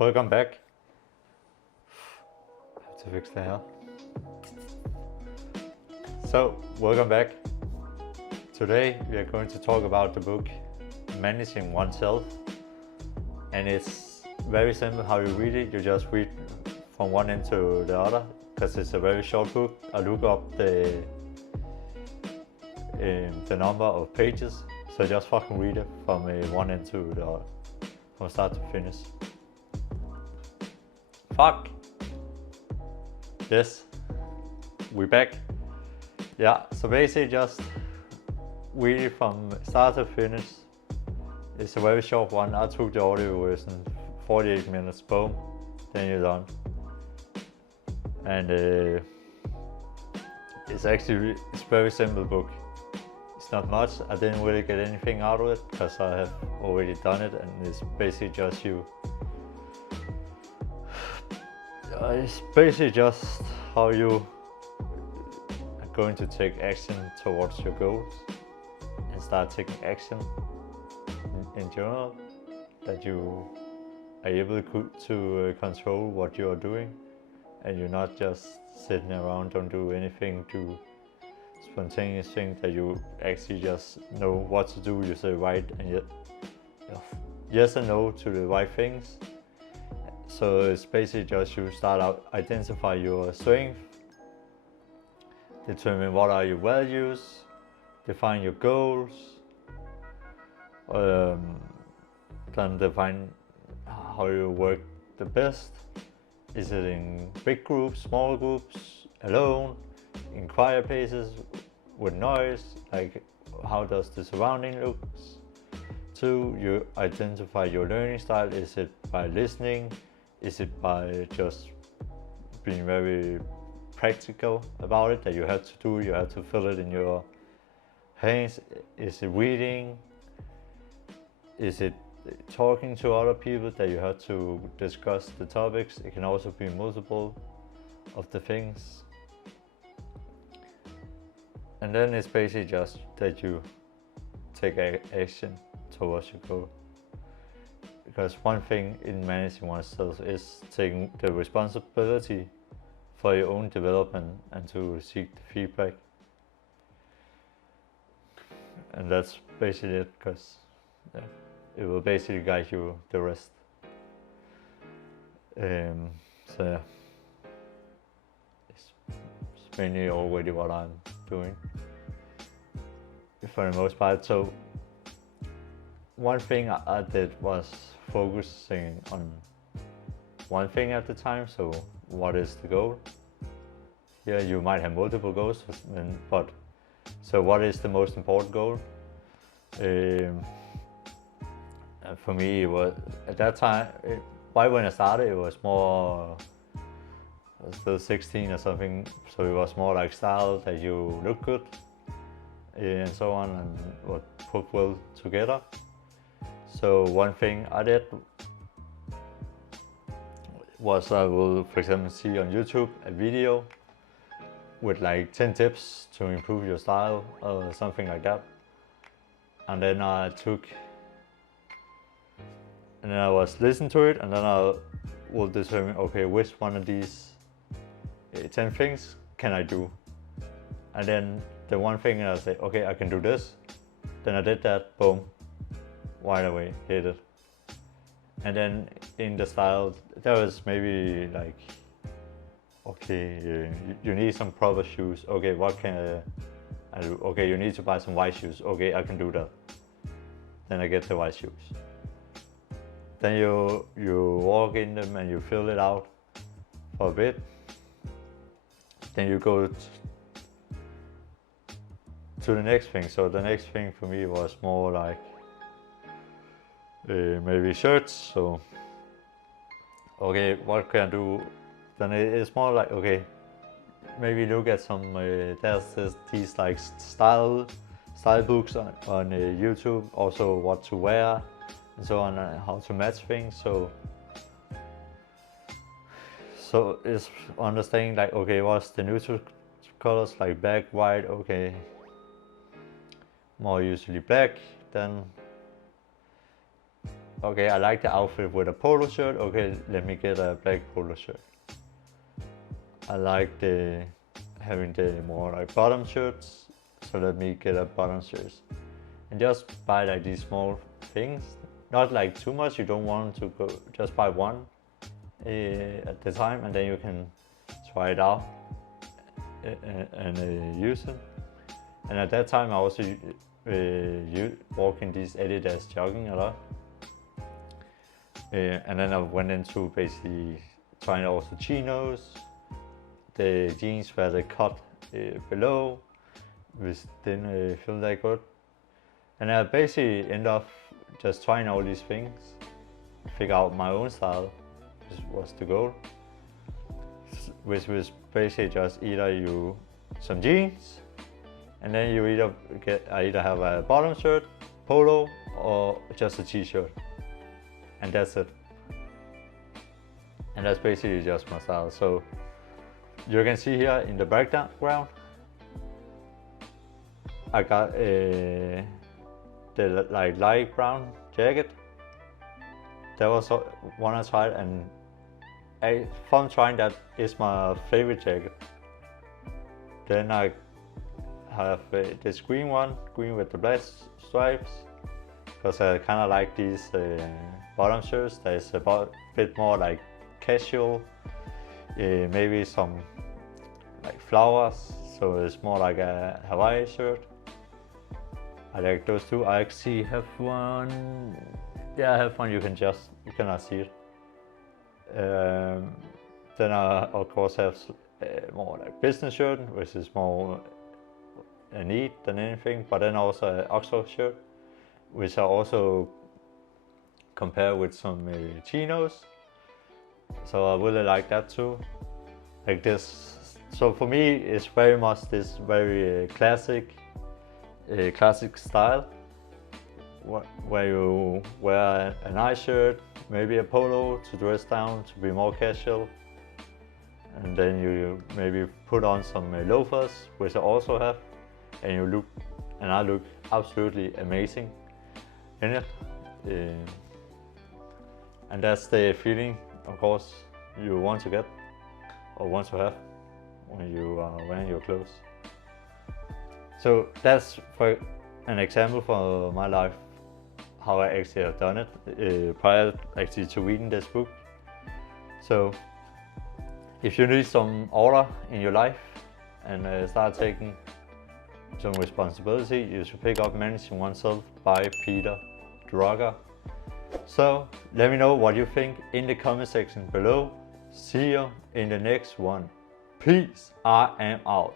Welcome back. I have to fix the hair. So, welcome back. Today we are going to talk about the book Managing Oneself. And it's very simple how you read it. You just read from one end to the other because it's a very short book. I look up the number of pages, so just fucking read it from one end to the other, from start to finish. Fuck. Yes, we back. Yeah, so basically just read it from start to finish. It's a very short one. I took the audio version, 48 minutes, boom, then you're done. And it's a very simple book. It's not much. I didn't really get anything out of it because I have already done it, and it's basically just it's basically just how you are going to take action towards your goals and start taking action in general, that you are able to control what you are doing, and you're not just sitting around, don't do anything, do spontaneous things, that you actually just know what to do. You say right and yes and no to the right things. So it's basically just you start out, identify your strength, determine what are your values, define your goals, then define how you work the best. Is it in big groups, small groups, alone, in quiet places, with noise? Like, how does the surrounding look? 2, you identify your learning style. Is it by listening? Is it by just being very practical about it, that you have to do, you have to feel it in your hands? Is it reading? Is it talking to other people, that you have to discuss the topics? It can also be multiple of the things. And then it's basically just that you take action towards your goal. Because one thing in managing oneself is taking the responsibility for your own development and to seek the feedback. And that's basically it, because it will basically guide you the rest. So yeah, it's mainly already what I'm doing for the most part. So one thing I did was focusing on one thing at the time. So what is the goal? Yeah, you might have multiple goals, but so what is the most important goal? For me, it was at that time, right when I started, it was more, I was still 16 or something, so it was more like style, that you look good and so on, and what put well together. So one thing I did was, I will, for example, see on YouTube a video with like 10 tips to improve your style or something like that. And then I was listening to it, and then I will determine, okay, which one of these 10 things can I do? And then the one thing I say, okay, I can do this. Then I did that, boom, right away, hit it. And then in the style, there was maybe like, okay, you need some proper shoes. Okay, what can I do? Okay, you need to buy some white shoes. Okay, I can do that. Then I get the white shoes. Then you walk in them and you fill it out for a bit. Then you go to the next thing. So the next thing for me was more like maybe shirts. So okay, what can I do? Then it's more like, okay, maybe look at some there's these like style books on YouTube, also what to wear and so on, how to match things. So it's understanding like, okay, what's the neutral colors, like black, white, okay, more usually black. Then okay, I like the outfit with a polo shirt, okay, let me get a black polo shirt. I like having the more like bottom shirts, so let me get a bottom shirt. And just buy like these small things, not like too much, you don't want to go, just buy one at the time, and then you can try it out and use it. And at that time I also walk in these Adidas jogging a lot. And then I went into basically trying also chinos, the jeans where they cut below, which didn't feel that good. And I basically end up just trying all these things, figure out my own style, which was the goal. Which was basically just either you some jeans, and then you either have a bottom shirt, polo, or just a t-shirt, and that's it. And that's basically just my style. So you can see here in the background, I got the like light brown jacket. That was one I tried, and from trying that is my favorite jacket. Then I have this green one, green with the black stripes, because I kind of like these bottom shirts that is a bit more like casual, maybe some like flowers, so it's more like a Hawaii shirt. I like those two. I actually have one. Yeah, I have one. You cannot see it. Then I of course have more like business shirt, which is more a need than anything. But then also an Oxford shirt, which I also compare with some chinos. So I really like that too. Like this. So for me, it's very much this very classic style, where you wear a nice shirt, maybe a polo to dress down to be more casual, and then you maybe put on some loafers, which I also have, and I look absolutely amazing in it. And that's the feeling, of course, you want to get or want to have when you are wearing your clothes. So that's for an example for my life, how I actually have done it prior actually to reading this book. So if you need some order in your life and start taking some responsibility, you should pick up Managing Oneself by Peter Drucker. So let me know what you think in the comment section below. See you in the next one. Peace, I am out.